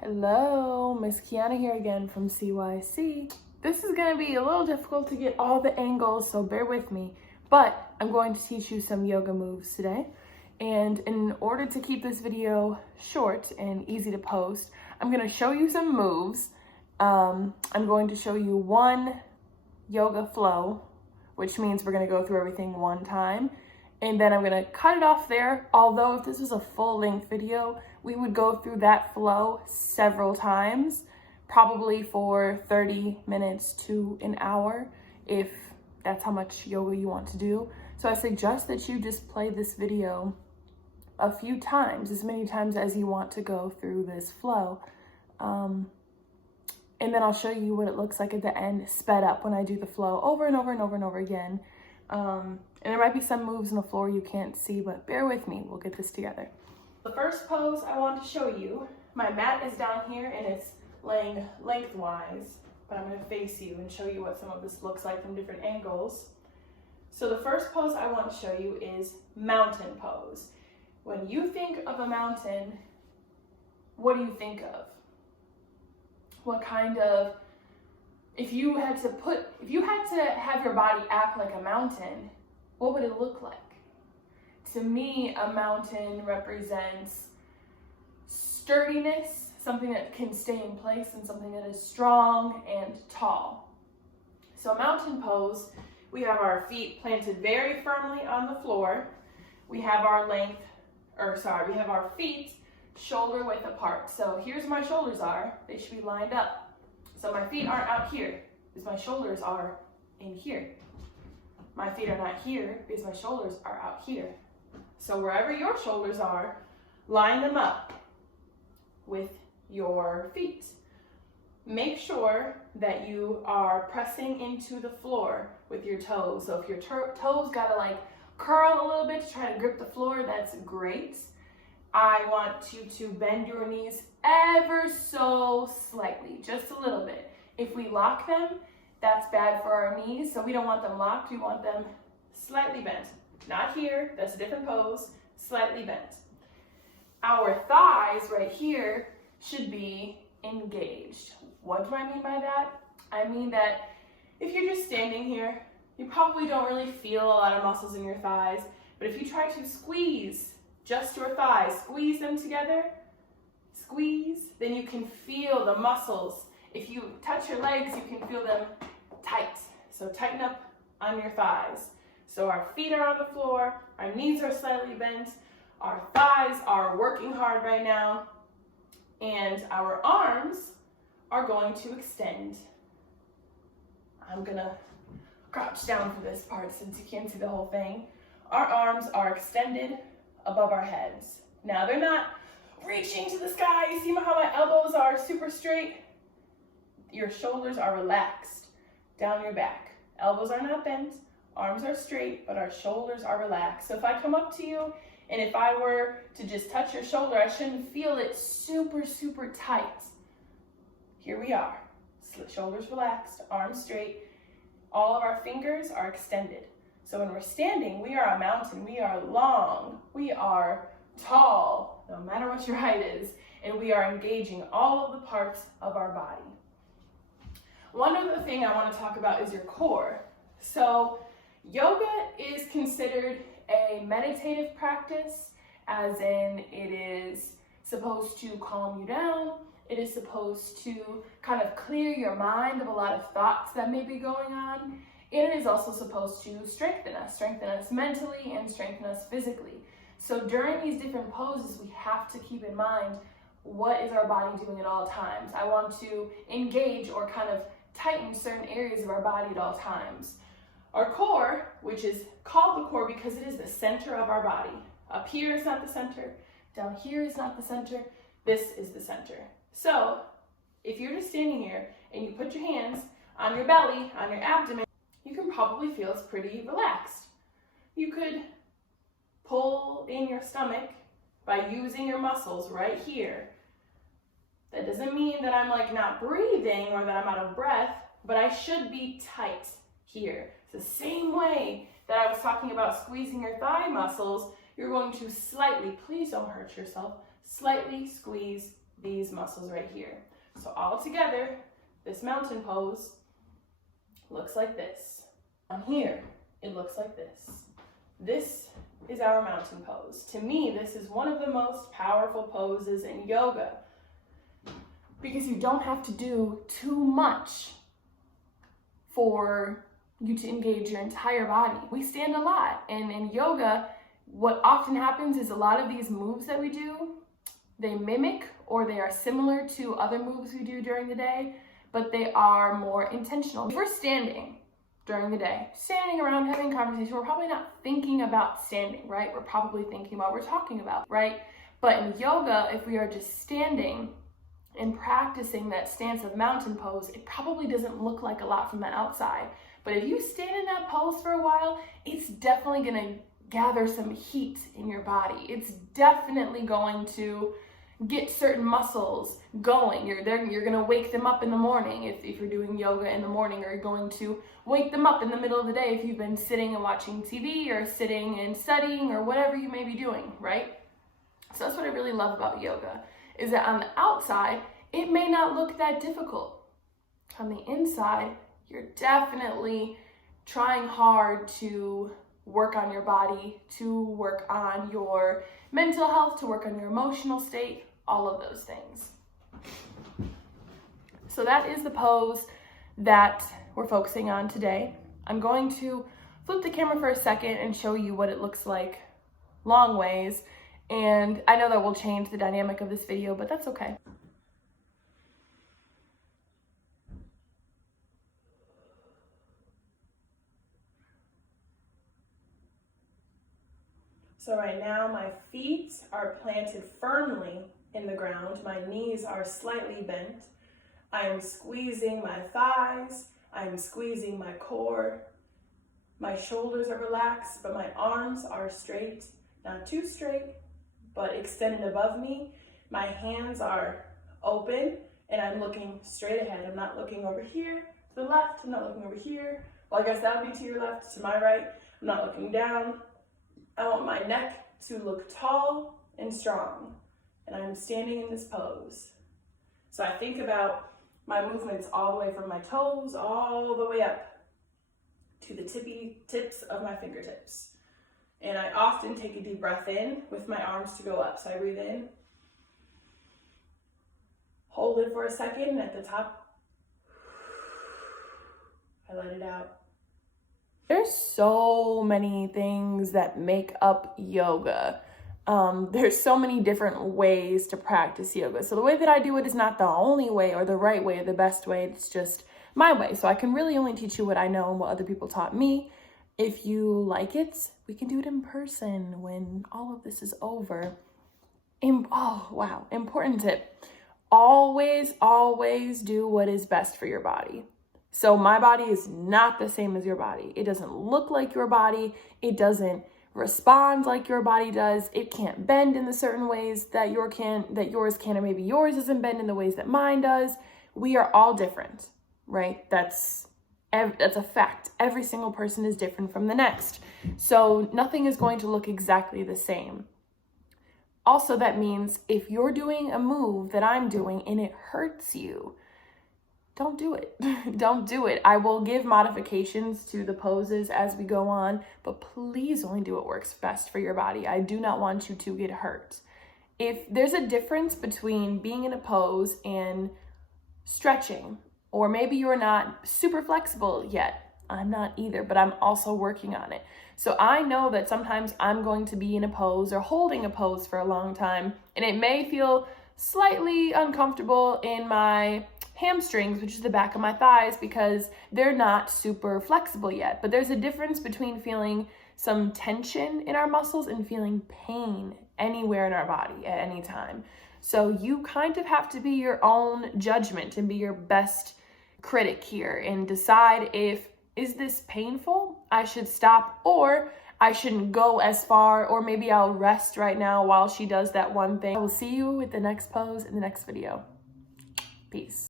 Hello, Miss Kiana here again from CYC. This is going to be a little difficult to get all the angles, so bear with me. But I'm going to teach you some yoga moves today. And in order to keep this video short and easy to post, I'm going to show you some moves. I'm going to show you one yoga flow, which means we're going to go through everything one time. And then I'm going to cut it off there. Although if this was a full-length video, we would go through that flow several times, probably for 30 minutes to an hour, if that's how much yoga you want to do. So I suggest that you just play this video a few times, as many times as you want to go through this flow. And then I'll show you what it looks like at the end, sped up when I do the flow over and over and over and over again. And there might be some moves on the floor you can't see, but bear with me, we'll get this together. The first pose I want to show you, my mat is down here and it's laying lengthwise, but I'm going to face you and show you what some of this looks like from different angles. So the first pose I want to show you is mountain pose. When you think of a mountain, what do you think of? What kind of, if you had to have your body act like a mountain, what would it look like? To me, a mountain represents sturdiness, something that can stay in place and something that is strong and tall. So mountain pose, we have our feet planted very firmly on the floor. We have our we have our feet shoulder width apart. So here's where my shoulders are. They should be lined up. So my feet aren't out here because my shoulders are in here. My feet are not here because my shoulders are out here. So wherever your shoulders are, line them up with your feet. Make sure that you are pressing into the floor with your toes. So if your toes gotta like curl a little bit to try to grip the floor, that's great. I want you to bend your knees ever so slightly, just a little bit. If we lock them, that's bad for our knees, so we don't want them locked, we want them slightly bent. Not here, that's a different pose, slightly bent. Our thighs right here should be engaged. What do I mean by that? I mean that if you're just standing here, you probably don't really feel a lot of muscles in your thighs, but if you try to squeeze just your thighs, squeeze them together, squeeze, then you can feel the muscles. If you touch your legs, you can feel them tight. So tighten up on your thighs. So our feet are on the floor, our knees are slightly bent, our thighs are working hard right now, and our arms are going to extend. I'm gonna crouch down for this part since you can't see the whole thing. Our arms are extended above our heads. Now they're not reaching to the sky. You see how my elbows are super straight? Your shoulders are relaxed down your back. Elbows are not bent, arms are straight, but our shoulders are relaxed. So if I come up to you and if I were to just touch your shoulder, I shouldn't feel it super, super tight. Here we are. Shoulders relaxed, arms straight. All of our fingers are extended. So when we're standing, we are a mountain. We are long. We are tall, no matter what your height is. And we are engaging all of the parts of our body. One other thing I want to talk about is your core. So yoga is considered a meditative practice, as in it is supposed to calm you down. It is supposed to kind of clear your mind of a lot of thoughts that may be going on. And it is also supposed to strengthen us mentally and strengthen us physically. So during these different poses, we have to keep in mind, what is our body doing at all times? I want to engage or kind of tighten certain areas of our body at all times. Our core, which is called the core because it is the center of our body. Up here is not the center, down here is not the center, this is the center. So if you're just standing here and you put your hands on your belly, on your abdomen, you can probably feel it's pretty relaxed. You could pull in your stomach by using your muscles right here. That doesn't mean that I'm like not breathing or that I'm out of breath, but I should be tight here. It's the same way that I was talking about squeezing your thigh muscles, you're going to slightly, please don't hurt yourself, slightly squeeze these muscles right here. So all together, this mountain pose looks like this. On here, it looks like this. This is our mountain pose. To me, this is one of the most powerful poses in yoga because you don't have to do too much for you to engage your entire body. We stand a lot, and in yoga, what often happens is a lot of these moves that we do, they mimic or they are similar to other moves we do during the day, but they are more intentional. If we're standing during the day, standing around having a conversation, we're probably not thinking about standing, right? We're probably thinking about what we're talking about, right? But in yoga, if we are just standing and practicing that stance of mountain pose, it probably doesn't look like a lot from the outside. But if you stand in that pose for a while, it's definitely gonna gather some heat in your body. It's definitely going to get certain muscles going. You're gonna wake them up in the morning if you're doing yoga in the morning, or you're going to wake them up in the middle of the day if you've been sitting and watching TV or sitting and studying or whatever you may be doing, right? So that's what I really love about yoga, is that on the outside, it may not look that difficult. On the inside, you're definitely trying hard to work on your body, to work on your mental health, to work on your emotional state, all of those things. So that is the pose that we're focusing on today. I'm going to flip the camera for a second and show you what it looks like long ways. And I know that will change the dynamic of this video, but that's okay. So right now my feet are planted firmly in the ground. My knees are slightly bent. I am squeezing my thighs. I am squeezing my core. My shoulders are relaxed, but my arms are straight. Not too straight, but extended above me. My hands are open and I'm looking straight ahead. I'm not looking over here to the left. I'm not looking over here. Well, I guess that would be to your left, to my right. I'm not looking down. I want my neck to look tall and strong, and I'm standing in this pose. So I think about my movements all the way from my toes, all the way up to the tips of my fingertips. And I often take a deep breath in with my arms to go up. So I breathe in, hold it for a second, and at the top, I let it out. There's so many things that make up yoga. There's so many different ways to practice yoga. So the way that I do it is not the only way or the right way or the best way. It's just my way. So I can really only teach you what I know and what other people taught me. If you like it, we can do it in person when all of this is over. Oh, wow. Important tip. Always, always do what is best for your body. So my body is not the same as your body. It doesn't look like your body. It doesn't respond like your body does. It can't bend in the certain ways that yours can, and maybe yours doesn't bend in the ways that mine does. We are all different, right? That's a fact. Every single person is different from the next. So nothing is going to look exactly the same. Also, that means if you're doing a move that I'm doing and it hurts you, don't do it. Don't do it. I will give modifications to the poses as we go on, but please only do what works best for your body. I do not want you to get hurt. If there's a difference between being in a pose and stretching, or maybe you're not super flexible yet. I'm not either, but I'm also working on it. So I know that sometimes I'm going to be in a pose or holding a pose for a long time, and it may feel slightly uncomfortable in my hamstrings, which is the back of my thighs, because they're not super flexible yet. But there's a difference between feeling some tension in our muscles and feeling pain anywhere in our body at any time. So you kind of have to be your own judgment and be your best critic here and decide if, is this painful? I should stop, or I shouldn't go as far, or maybe I'll rest right now while she does that one thing. I will see you with the next pose in the next video. Peace.